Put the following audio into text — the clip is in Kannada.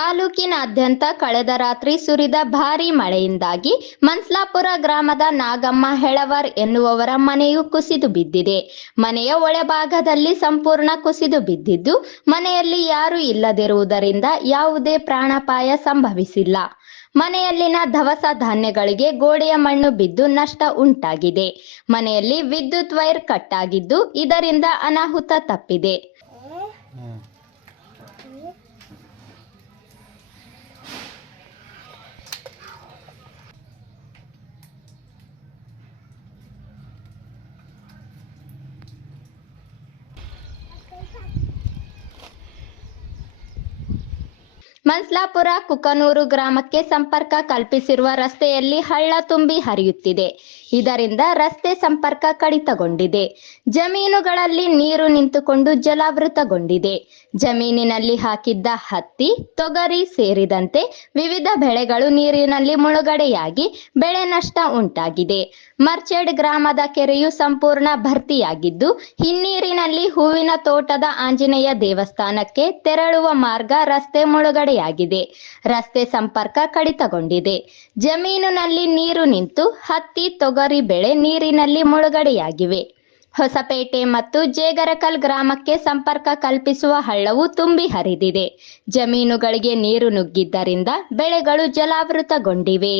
ತಾಲೂಕಿನಾದ್ಯಂತ ಕಳೆದ ರಾತ್ರಿ ಸುರಿದ ಭಾರೀ ಮಳೆಯಿಂದಾಗಿ ಮನ್ಸ್ಲಾಪುರ ಗ್ರಾಮದ ನಾಗಮ್ಮ ಹೆಳವರ್ ಎನ್ನುವವರ ಮನೆಯು ಕುಸಿದು ಬಿದ್ದಿದೆ. ಮನೆಯ ಒಳಭಾಗದಲ್ಲಿ ಸಂಪೂರ್ಣ ಕುಸಿದು ಬಿದ್ದಿದ್ದು, ಮನೆಯಲ್ಲಿ ಯಾರೂ ಇಲ್ಲದಿರುವುದರಿಂದ ಯಾವುದೇ ಪ್ರಾಣಾಪಾಯ ಸಂಭವಿಸಿಲ್ಲ. ಮನೆಯಲ್ಲಿನ ದವಸ ಧಾನ್ಯಗಳಿಗೆ ಗೋಡೆಯ ಮಣ್ಣು ಬಿದ್ದು ನಷ್ಟ ಉಂಟಾಗಿದೆ. ಮನೆಯಲ್ಲಿ ವಿದ್ಯುತ್ ವೈರ್ ಕಟ್ ಆಗಿದ್ದು, ಇದರಿಂದ ಅನಾಹುತ ತಪ್ಪಿದೆ. ಮನ್ಸ್ಲಾಪುರ ಕುಕನೂರು ಗ್ರಾಮಕ್ಕೆ ಸಂಪರ್ಕ ಕಲ್ಪಿಸಿರುವ ರಸ್ತೆಯಲ್ಲಿ ಹಳ್ಳ ತುಂಬಿ ಹರಿಯುತ್ತಿದೆ. ಇದರಿಂದ ರಸ್ತೆ ಸಂಪರ್ಕ ಕಡಿತಗೊಂಡಿದೆ. ಜಮೀನುಗಳಲ್ಲಿ ನೀರು ನಿಂತುಕೊಂಡು ಜಲಾವೃತಗೊಂಡಿದೆ. ಜಮೀನಿನಲ್ಲಿ ಹಾಕಿದ್ದ ಹತ್ತಿ, ತೊಗರಿ ಸೇರಿದಂತೆ ವಿವಿಧ ಬೆಳೆಗಳು ನೀರಿನಲ್ಲಿ ಮುಳುಗಡೆಯಾಗಿ ಬೆಳೆ ನಷ್ಟ ಉಂಟಾಗಿದೆ. ಮರ್ಚೆಡ್ ಗ್ರಾಮದ ಕೆರೆಯು ಸಂಪೂರ್ಣ ಭರ್ತಿಯಾಗಿದ್ದು, ಹಿನ್ನೀರಿನಲ್ಲಿ ಹೂವಿನ ತೋಟದ ಆಂಜನೇಯ ದೇವಸ್ಥಾನಕ್ಕೆ ತೆರಳುವ ಮಾರ್ಗ ರಸ್ತೆ ಮುಳುಗಡೆಯಾಗಿದೆ. ರಸ್ತೆ ಸಂಪರ್ಕ ಕಡಿತಗೊಂಡಿದೆ. ಜಮೀನಿನಲ್ಲಿ ನೀರು ನಿಂತು ಹತ್ತಿ, ತೊಗರಿ ಬೆಳೆ ನೀರಿನಲ್ಲಿ ಮುಳುಗಡೆಯಾಗಿವೆ. ಹೊಸಪೇಟೆ ಮತ್ತು ಜೇಗರಕಲ್ ಗ್ರಾಮಕ್ಕೆ ಸಂಪರ್ಕ ಕಲ್ಪಿಸುವ ಹಳ್ಳವು ತುಂಬಿ ಹರಿದಿದೆ. ಜಮೀನುಗಳಿಗೆ ನೀರು ನುಗ್ಗಿದ್ದರಿಂದ ಬೆಳೆಗಳು ಜಲಾವೃತಗೊಂಡಿವೆ.